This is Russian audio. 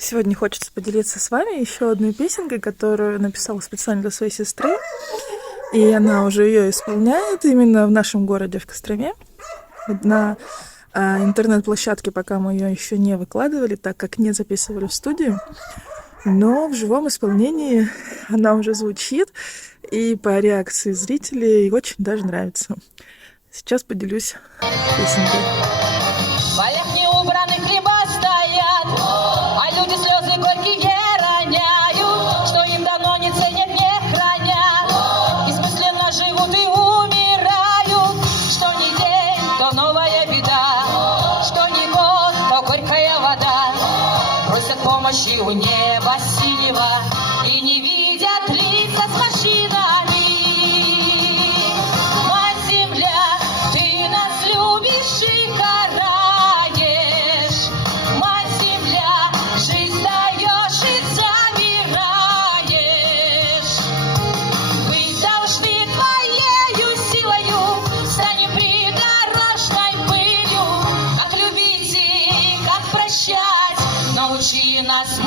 Сегодня хочется поделиться с вами еще одной песенкой, которую написала специально для своей сестры. И она уже ее исполняет именно в нашем городе, в Костроме. На интернет-площадке пока мы ее еще не выкладывали, так как не записывали в студию. Но в живом исполнении она уже звучит, и по реакции зрителей очень даже нравится. Сейчас поделюсь песенкой. В полях неубранных хлеба стоят, а люди слезы горькие роняют, что им давно не ценят, не хранят, бессмысленно живут и умирают, что ни день, то новая беда, что ни год, то горькая вода, просят помощи у неба синего и не видят лица с морщинами. Научи нас,